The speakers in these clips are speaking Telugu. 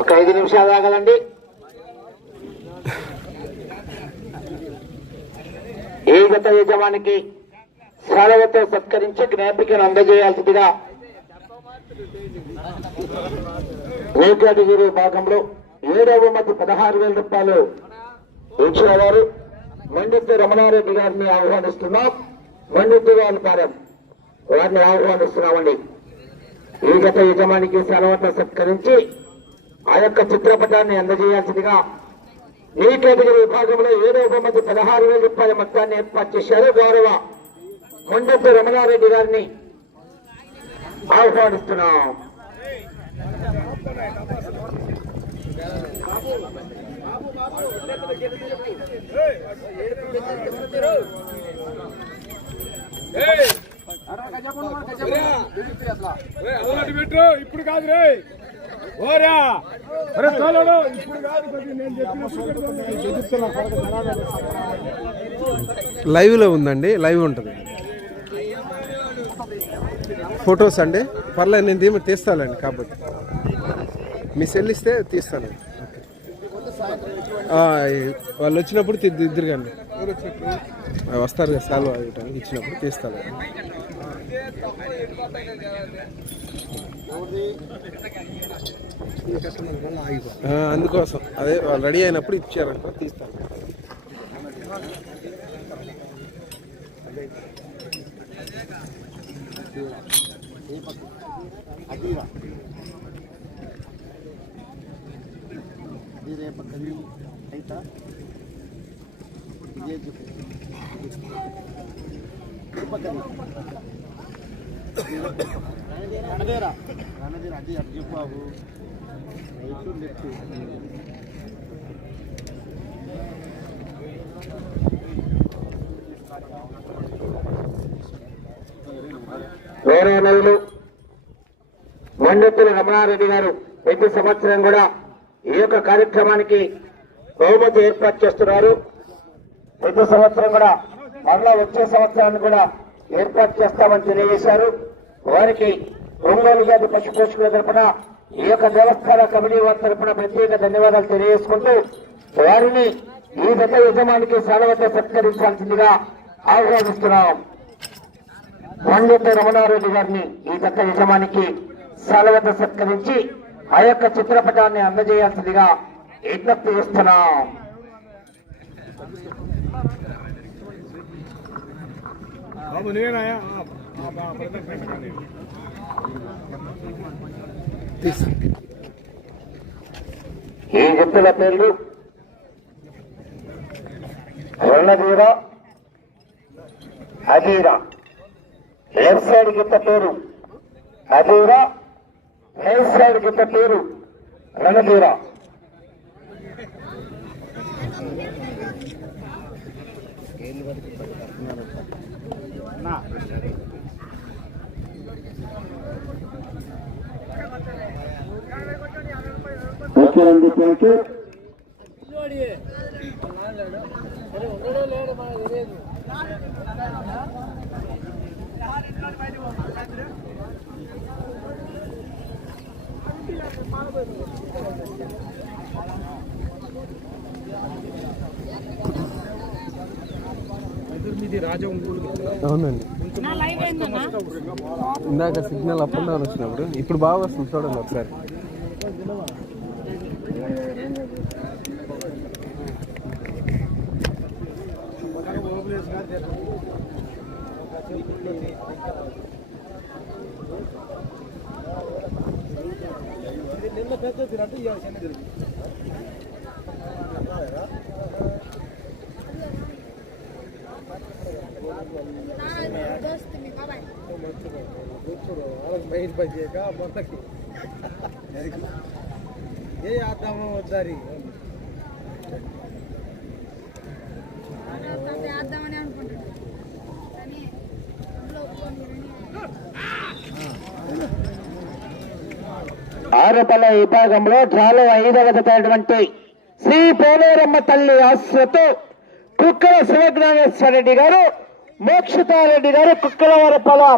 ఒక ఐదు నిమిషాలు ఆగలండి. ఏ గత యజమానికి సెలవుతో సత్కరించి జ్ఞాపికను అందజేయాల్సిందిగా ఏ భాగంలో ఏడవ మంది పదహారు వేల రూపాయలు ఇచ్చేవారు మండిత్తి రమణారెడ్డి గారిని ఆహ్వానిస్తున్నాం. మండిత్తి వ్యాపారం వారిని ఆహ్వానిస్తున్నామండి. ఈ గత యజమానికి సెలవుతో సత్కరించి ఆ యొక్క చిత్రపటాన్ని అందజేయాల్సిందిగా ఈ కేటగిరీ విభాగంలో ఏడో మంది పదహారు వేల రూపాయల మొత్తాన్ని ఏర్పాటు చేశారు. గౌరవ కొండపు రమణారెడ్డి గారిని ఆహ్వానిస్తున్నాం. పెట్టు ఇప్పుడు కాదు రే ఓరా అరే తోలడు ఇప్పుడు కాదు నేను చెప్పిన లైవ్లో ఉందండి లైవ్ ఉంటుంది. ఫొటోస్ అండి. పర్లేదు నేను దీని తీస్తానండి కాబట్టి. మీ సెల్ ఇస్తే తీస్తాను. వాళ్ళు వచ్చినప్పుడు ఇద్దరుగాండి వస్తారు కదా సాల్వ్ ఇవ్వటానికి ఇచ్చినప్పుడు తీస్తారు అందుకోసం అదే వాళ్ళు రెడీ అయినప్పుడు ఇచ్చారంట తీస్తాను రణదేరా రణదేరా అది అటు బాబు లెఫ్ట్ రమణారెడ్డి గారు ప్రతి సంవత్సరం కూడా ఈ యొక్క కార్యక్రమానికి బహుమతి ఏర్పాటు చేస్తున్నారు. ప్రతి సంవత్సరం కూడా మరలా వచ్చే సంవత్సరాన్ని కూడా ఏర్పాటు చేస్తామని తెలియజేశారు. వారికి ఒంగోలు జాతి పశు పోషకుల తరపున ఈ యొక్క దేవస్థాన కమిటీ వారి తరపున ప్రత్యేక ధన్యవాదాలు తెలియజేసుకుంటూ వారిని ఈ గత యజమానికి సెలవుతో సత్కరించాల్సిందిగా ఆహ్వానిస్తున్నాం. పండిత రమణారెడ్డి గారిని ఈ దత్త యజమానికి సాలవత సత్కరించి ఆ యొక్క చిత్రపటాన్ని అందజేయాల్సిందిగా విజ్ఞప్తి చేస్తున్నాం. బాబు తీస్తాను ఈ వ్యక్తుల పేర్లు రణధీర అధీర లెఫ్ట్ సైడ్ గిత్త పేరు అధీర రైట్ సైడ్ గిత్త పేరు రణధీర. ఓకే అండి థ్యాంక్ యూ అవునండి. ఇందాక సిగ్నల్ అప్ అండ్ డౌన్ వచ్చినప్పుడు ఇప్పుడు బాగా వస్తుంది చూడండి ఒకసారి. ఏ ఆద్దాము వద్దారి వేద్దామని అనుకుంటున్నాను కానీ అందులో ఒప్పుకోండి ఆరుపల్ల విభాగంలో డ్రాలో ఐదవ జతైనటువంటి శ్రీ పోలేరమ్మ తల్లి ఆశ్రతో కుక్కల శివజ్ఞానేశ్వర రెడ్డి గారు మోక్షితారెడ్డి గారు కుక్కలవరపొలం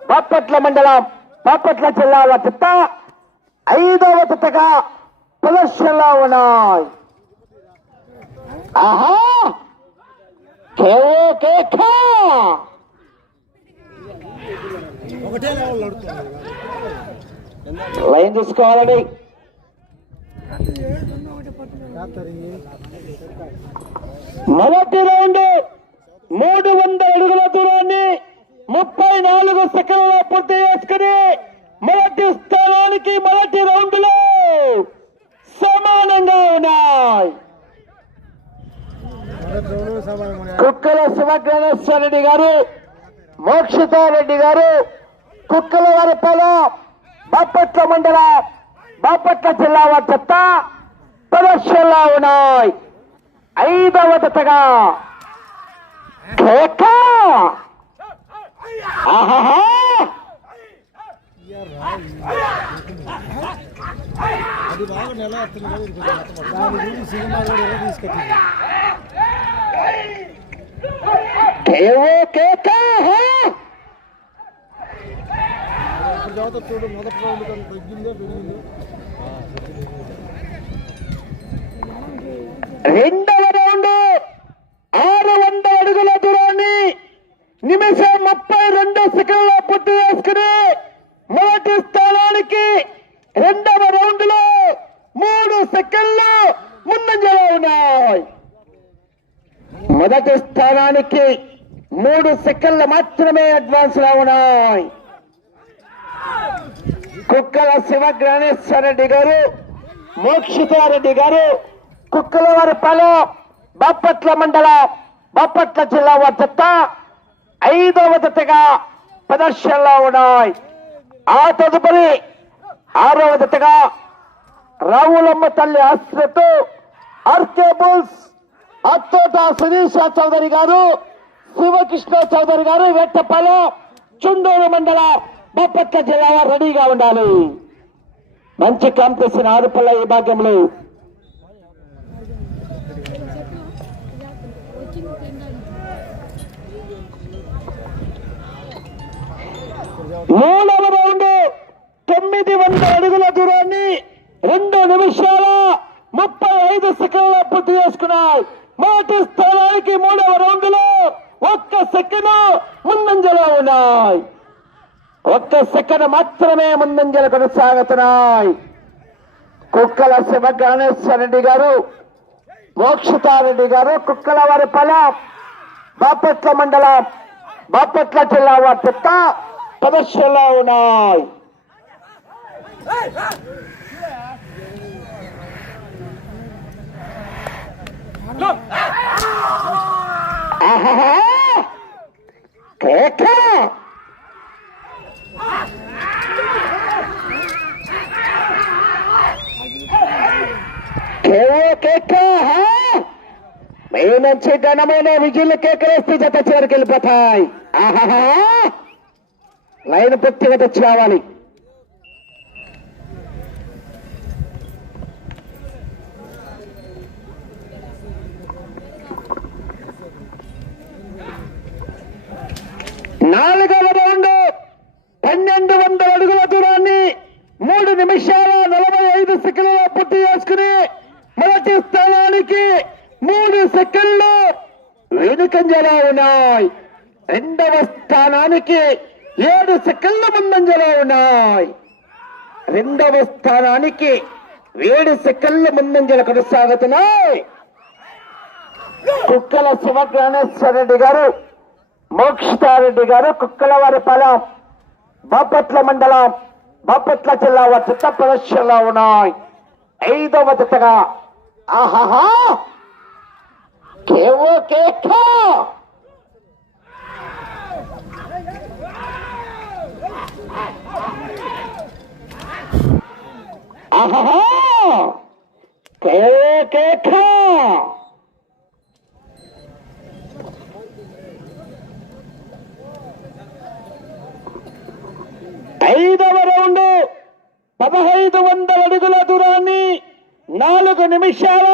బాపట్ల మండలం బాపట్ల జిల్లాల చిత్త ఐదవ జతగా ప్రదర్శనలో ఉన్నాయి. ఆహా! కేవో కేఖా లైన్ చూసుకోవాలని మొదటి రౌండ్ మూడు వందల అడుగుల దూరాన్ని ముప్పై నాలుగు సెకండ్ల పూర్తి చేసుకుని మొదటి స్థానానికి మొదటి రౌండ్లో సమానంగా ఉన్నాయి. కుక్కల శివగణేశ్వరరెడ్డి గారు మోక్షితారెడ్డి గారు కుక్కల వరపలో బాపట్ల మండలం బాపట్ల జిల్లా వారి చెత్త ప్రదర్శనలో ఉన్నాయి. ఐదవ జతగా అది బాగా నెల వస్తుంది దాని గురించి సినిమా కూడా తీసుకెళ్ళి తర్వాత చూడు మొదటి రౌండ్ కానీ తగ్గిందే పెరిగింది రెండవ ఆరు వందల అడుగుల దూరాన్ని నిమిషం ముప్పై రెండు సెకండ్ల పూర్తి చేసుకుని మొదటి స్థానానికి రెండవ రౌండ్లో మూడు సెకండ్లు ముందంజలో ఉన్నాయి. మొదటి స్థానానికి మూడు సెకండ్లు మాత్రమే అడ్వాన్స్లో ఉన్నాయి. కుక్కల శివ జ్ఞానేశ్వరరెడ్డి గారు మోక్షితారెడ్డి గారు కుక్కల వారి బాపట్ల మండలం బాపట్ల జిల్లా వద్ద ఐదవ జతగా ప్రదర్శనలో ఉన్నాయి. ఆ తదుపరి ఆరవ జతగా రావులమ్మ తల్లి ఆశ్రతో ఆర్కే బుల్స్ అత్తోట సునీష చౌదరి గారు శివకృష్ణ చౌదరి గారు వెట్టపల్లి చుండూరు మండల బాపట్ల జిల్లా రెడీగా ఉండాలి. మంచి కాంపిటీషన్ ఆరుపల్ల ఈ భాగ్యంలో మూడవ రౌండ్ తొమ్మిది వందల అడుగుల దూరాన్ని రెండు నిమిషాల ముప్పై ఐదు సెకండ్ల పూర్తి చేసుకున్నాయి. మొదటి స్థానానికి మూడవ రౌండ్లో ఒక్క సెకండ్ ముందంజలో ఉన్నాయి. ఒక్క సెకండ్ మాత్రమే ముందంజల కొనసాగుతున్నాయి. కుక్కల శివ గణేశ్వరరెడ్డి గారు మోక్షితారెడ్డి గారు కుక్కల వారి పొలం బాపట్ల మండలం బాపట్ల జిల్లా వారి చెత్త ప్రదర్శనలో ఉన్నాయి ఆహాహా! కేక! కేవో కేక హా? మీ నుంచి ఘనమైన విజులు కేకలేస్తే జత చివరికి వెళ్ళిపోతాయి ఆహాహా లైన్ పూర్తిగా తెచ్చి రావాలి. నాలుగవ రౌండ్ పన్నెండు వందల అడుగుల దూరాన్ని మూడు నిమిషాల నలభై ఐదు సెకండ్ల పూర్తి చేసుకుని మొదటి స్థానానికి మూడు సెకండ్లు వెనుకంజలా ఉన్నాయి. రెండవ స్థానానికి ఏడు సెకండ్ల ముందంజలో ఉన్నాయి. రెండవ స్థానానికి ఏడు సెకండ్ల ముందంజలు కొనసాగుతున్నాయి. కుక్కల శివ జ్ఞానేశ్వరరెడ్డి గారు మోక్షితారెడ్డి గారు కుక్కల వారి పొలం బాపట్ల మండలం బాపట్ల జిల్లా వారి చిత్త ప్రదర్శనలో ఉన్నాయి. ఐదవ జతగా ఆహాహా! కేవో కేఖ ఆహా కేవో ఐదవ రౌండ్ పదహైదు వందల అడుగుల దూరాన్ని నాలుగు నిమిషాల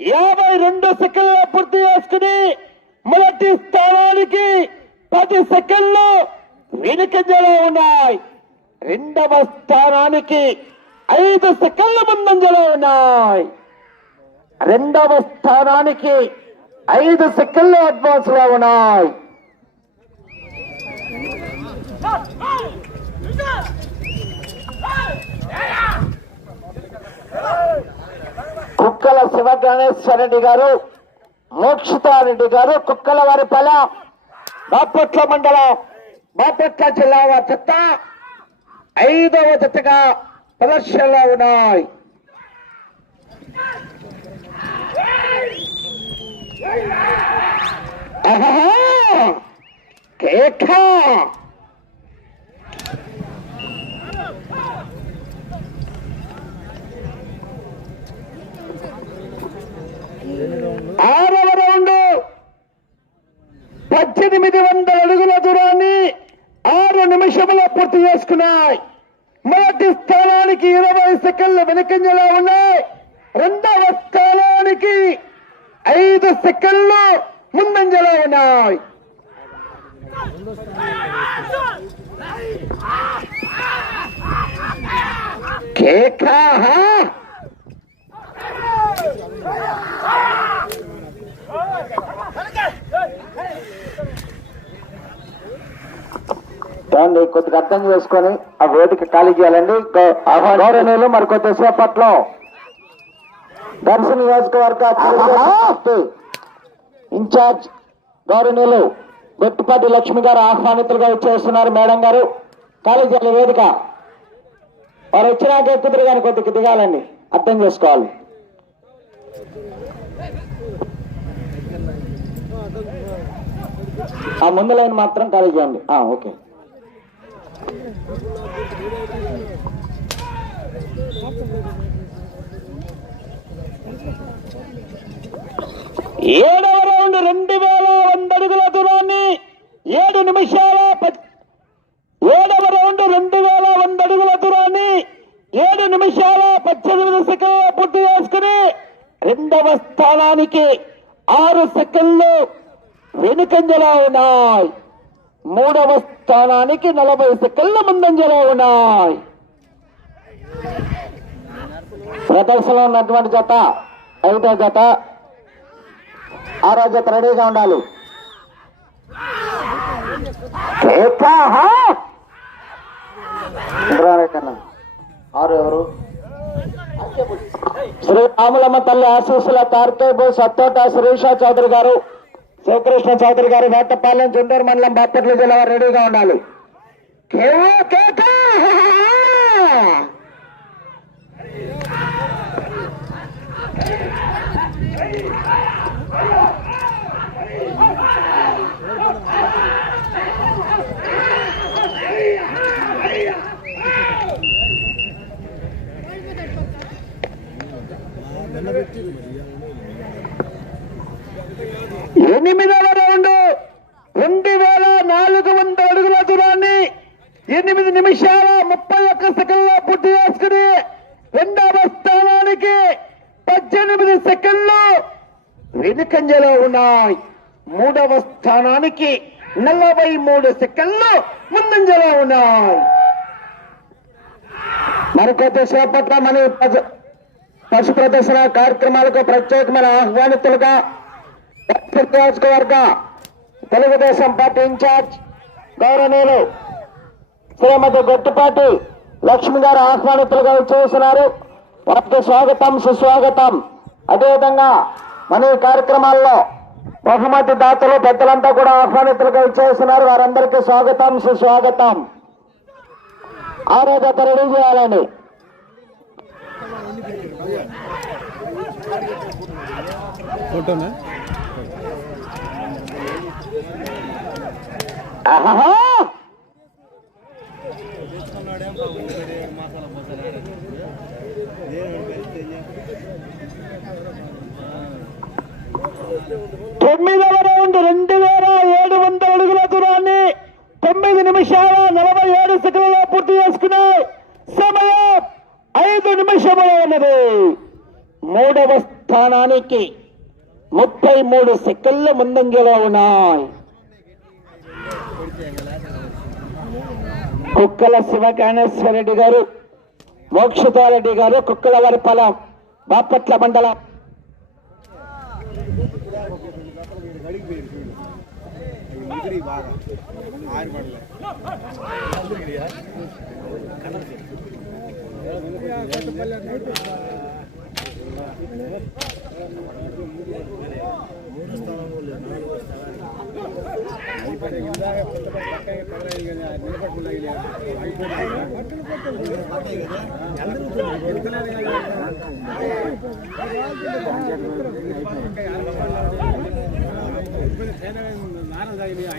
యాభై రెండు సెకండ్ల పూర్తి చేసుకుని మొదటి స్థానానికి పది సెకండ్లు వెనుకంజలో ఉన్నాయి. రెండవ స్థానానికి ఐదు సెకండ్ల ముందంజలో ఉన్నాయి. రెండవ స్థానానికి ఐదు సెకండ్లు అడ్వాన్స్లో ఉన్నాయి. కుక్కల శివ గణేశ్వరరెడ్డి గారు మోక్షితారెడ్డి గారు కుక్కల వారి పల. బాపట్ల మండలం బాపట్ల జిల్లా వారి చెత్త. ఐదవ జతగా ప్రదర్శనలో ఉన్నాయి. కేఖా ఆరవ రౌండ్ పద్దెనిమిది వందల అడుగుల దూరాన్ని ఆరు నిమిషములో పూర్తి చేసుకున్నాయి. మొదటి స్థానానికి ఇరవై సెకండ్ల వెనుకంజలా ఉన్నాయి. రెండవ స్థానానికి ఐదు సెకండ్లు ముందంజలా ఉన్నాయి. కేకాహా దాన్ని కొద్దిగా అర్థం చేసుకొని ఆ వేదిక ఖాళీ చేయాలండి. గౌరవనీయులు మరి కొద్దిసేపట్లో దర్శన నియోజకవర్గ ఇన్ఛార్జ్ గౌరవనీయులు గొట్టిపాటి లక్ష్మి గారు ఆహ్వానితులుగా వచ్చేస్తున్నారు మేడం గారు. ఖాళీ చేయాలి వేదిక. వారు వచ్చినాక ఎక్కుతురు కానీ కొద్దిగా దిగాలండి. అర్థం చేసుకోవాలి. ఆ ముందు లైన్ మాత్రం ఖాళీ చేయండి. ఓకే. ఏడవ రౌండ్ రెండు వేల వంద అడుగుల దూరాన్ని ఏడు నిమిషాల ఏడవ రౌండ్ రెండు వేల వంద అడుగుల దూరాన్ని ఏడు నిమిషాల పద్దెనిమిది సెకండ్ల పూర్తి చేసుకుని రెండవ స్థానానికి ఆరు సెకండ్లు వెనుకంజలా ఉన్నాయి. మూడవ స్థానానికి నలభై సెకండ్ల ముందంజలో ఉన్నాయి. ప్రదర్శనలో ఉన్నటువంటి జత ఐదో జత. ఆరో జత రెడీగా ఉండాలి. ఆరు ఎవరు? శ్రీ రాములమ్మ తల్లి ఆశీస్సుల తార్కేబు సత్తోట శ్రీషా చౌదరి గారు. శివకృష్ణ చౌదరి గారు వేటపాలెం జుండూరు మండలం బాపట్ల జిల్లా వారు రెడీగా ఉండాలి. కేవో ఎనిమిదవ రౌండ్. రెండు వేల నాలుగు వందల అడుగుల దూరాన్ని ఎనిమిది నిమిషాల ముప్పై ఒక్క సెకండ్లో పూర్తి చేసుకుని రెండవ స్థానానికి పద్దెనిమిది సెకండ్లు వెనుకంజలో ఉన్నాయి. మూడవ స్థానానికి నలభై మూడు సెకండ్లు ముందంజలో ఉన్నాయి. మరికొద్ది సేపట్లో మన పశు- పశు ప్రదర్శన కార్యక్రమాలకు ప్రత్యేకమైన ఆహ్వానితులుగా నియోజకవర్గ తెలుగుదేశం పార్టీ ఇన్ఛార్జ్ గౌరవనీయులు శ్రీమతి గొట్టిపాటి లక్ష్మి గారు ఆహ్వానితులుగా చేస్తున్నారు వారికి స్వాగతం సుస్వాగతం. అదేవిధంగా మన ఈ కార్యక్రమాల్లో బహుమతి దాతలు పెద్దలంతా కూడా ఆహ్వానితులుగా చేస్తున్నారు వారందరికీ స్వాగతం సుస్వాగతం. ఆరో రెడీ చేయాలండి ఫోటోనా? తొమ్మిదవ రౌండ్ రెండు వేల ఏడు వందల అడుగుల దూరాన్ని తొమ్మిది నిమిషాల నలభై ఏడు సెకండ్లలో పూర్తి చేసుకున్నాయి సమయం ఐదు నిమిషములు ఉన్నది. మూడవ స్థానానికి ముప్పై మూడు సెకండ్ల ముందంజలో ఉన్నాయి. కుక్కల శివకాణేశ్వరరెడ్డి గారు మోక్షితారెడ్డి గారు కుక్కల వారి పొలం బాపట్ల మండలం. ముదిరి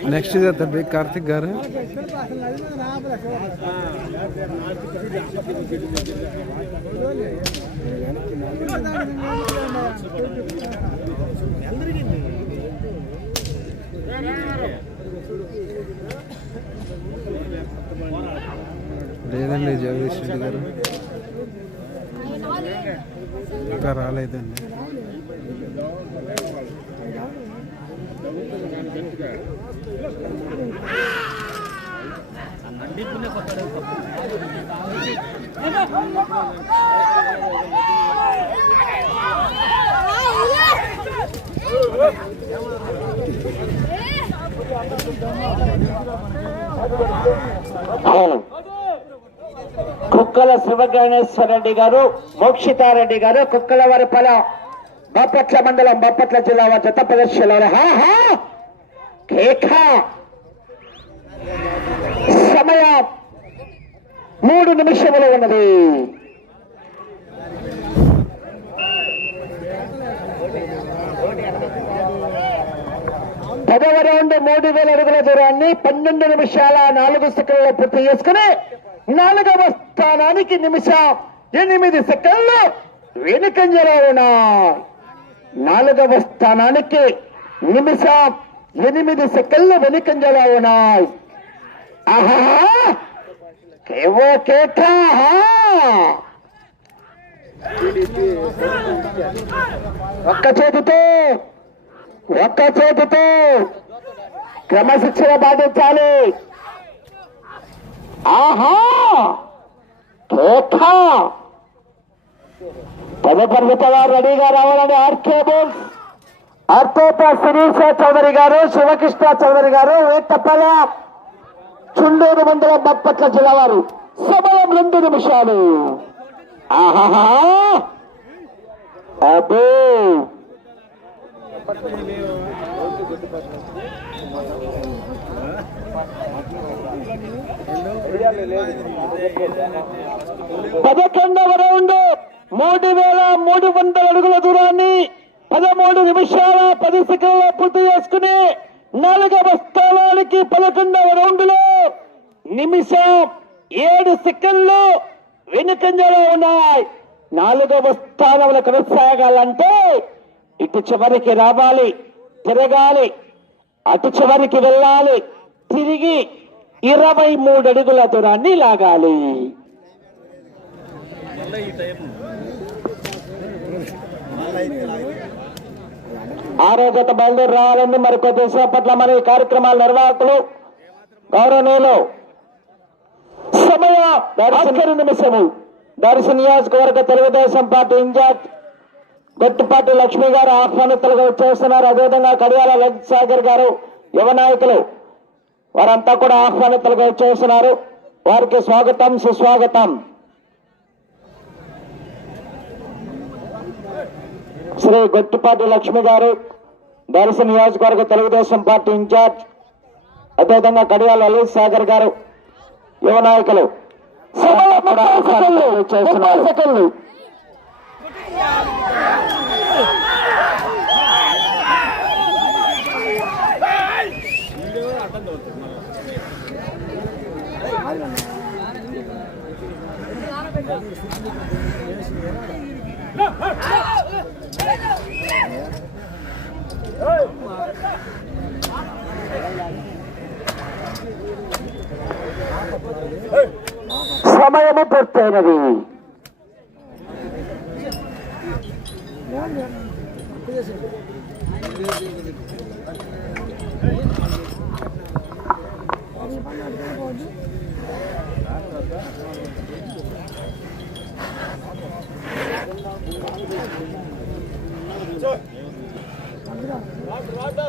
नेक्स्ट नारदी कार्तिक गार లేదండి జగదీష్ రెడ్డి గారు. ఇంకా రాలేదండి. కుక్కల శివజ్ఞానేశ్వరరెడ్డి గారు మోక్షితారెడ్డి గారు కుక్కల వారి బాపట్ల మండలం బాపట్ల జిల్లా వారి జత ప్రదర్శనలో హా హా! కేఖా సమయం మూడు నిమిషములు ఉన్నది. పదవ రౌండ్ మూడు వేల అడుగుల దూరాన్ని పన్నెండు నిమిషాల నాలుగు సెకండ్లు పూర్తి చేసుకుని నాలుగవ స్థానానికి నిమిషం ఎనిమిది సెకండ్లు వెనుకంజలో ఉన్నాయి నాలుగవ స్థానానికి నిమిషం ఎనిమిది సెకండ్లు వెనుకంజలో ఉన్నాయి ఆహా! కేవో ఒక్క చేతితో ఒక్క చేతితో క్రమశిక్షణ పాటించాలి. ఆహా! కేక తదుపరి వారు రెడీగా రావాలని ఆర్కే బోల్స్ అర్పేట శిరీష చౌదరి గారు శివకృష్ణ చౌదరి గారు వేటపల చుండూరు మండలం బప్పట్ల జిల్లా వారు సమయం రెండు నిమిషాలు. ఆహాహా! అబ్బో! పదకొండవ రౌండ్ మూడు వేల మూడు వందల అడుగుల దూరాన్ని పదమూడు నిమిషాల పది సెకండ్ల పూర్తి చేసుకుని నాలుగవ స్థానానికి పదకొండవ రౌండ్లో నిమిషం ఏడు సెకండ్లు వెనుకంజలో ఉన్నాయి. నాలుగవ స్థానంలో కొనసాగాలంటే ఇటు చివరికి రావాలి తిరగాలి అటు చివరికి వెళ్ళాలి తిరిగి ఇరవై మూడు అడుగుల దూరాన్ని లాగాలి. మళ్ళీ ఆరోగ్యత బయలుదేరి రావాలని మరి కొద్దిసేపట్ల మన ఈ కార్యక్రమాల నిర్వాహకులు గౌరవనీయులు సమయ ఆఖరి నిమిషము దర్శ నియోజకవర్గ Telugu Desam party in charge Gottipati Lakshmi garu ఆహ్వానితులుగా వచ్చేస్తున్నారు అదేవిధంగా కడియాల వెంకటసాగర్ గారు యువ నాయకులు వారంతా కూడా ఆహ్వానితులుగా వచ్చేస్తున్నారు వారికి స్వాగతం సుస్వాగతం. శ్రీ గొట్టిపాటి లక్ష్మి గారు దర్శ నియోజకవర్గ తెలుగుదేశం పార్టీ ఇన్ఛార్జ్ అదేవిధంగా కడియాల లలిత్ సాగర్ గారు యువ నాయకులు. সময় আমি পড়তে হয় না Thank you. పూర్తయినది మాట్లాడుకోవద్దు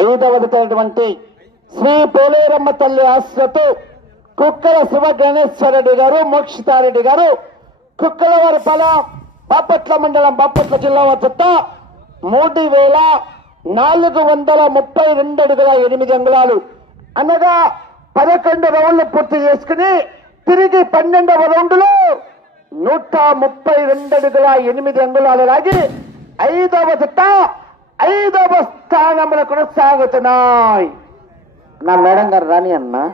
ఐదవదైనటువంటి శ్రీ పోలేరమ్మ తల్లి ఆశ్రతు కుక్కల శివ గణేశ్వరరెడ్డి గారు మోక్షితారెడ్డి గారు. కుక్కలవారి పల బాపట్ల మండలం బాపట్ల జిల్లా వద్ద మూడు వేల నాలుగు వందల ముప్పై రెండు అడుగుల ఎనిమిది అంగుళాలు. అనగా పదకొండు రౌండ్లు పూర్తి చేసుకుని తిరిగి పన్నెండవ రౌండ్లో నూట ముప్పై రెండు అడుగుల ఎనిమిది అంగుళాలు లాగి ఐదవ జత ఐదవ స్థానంలో కొనసాగుతున్నాయి. నా మేడం గారు రాని అన్నా.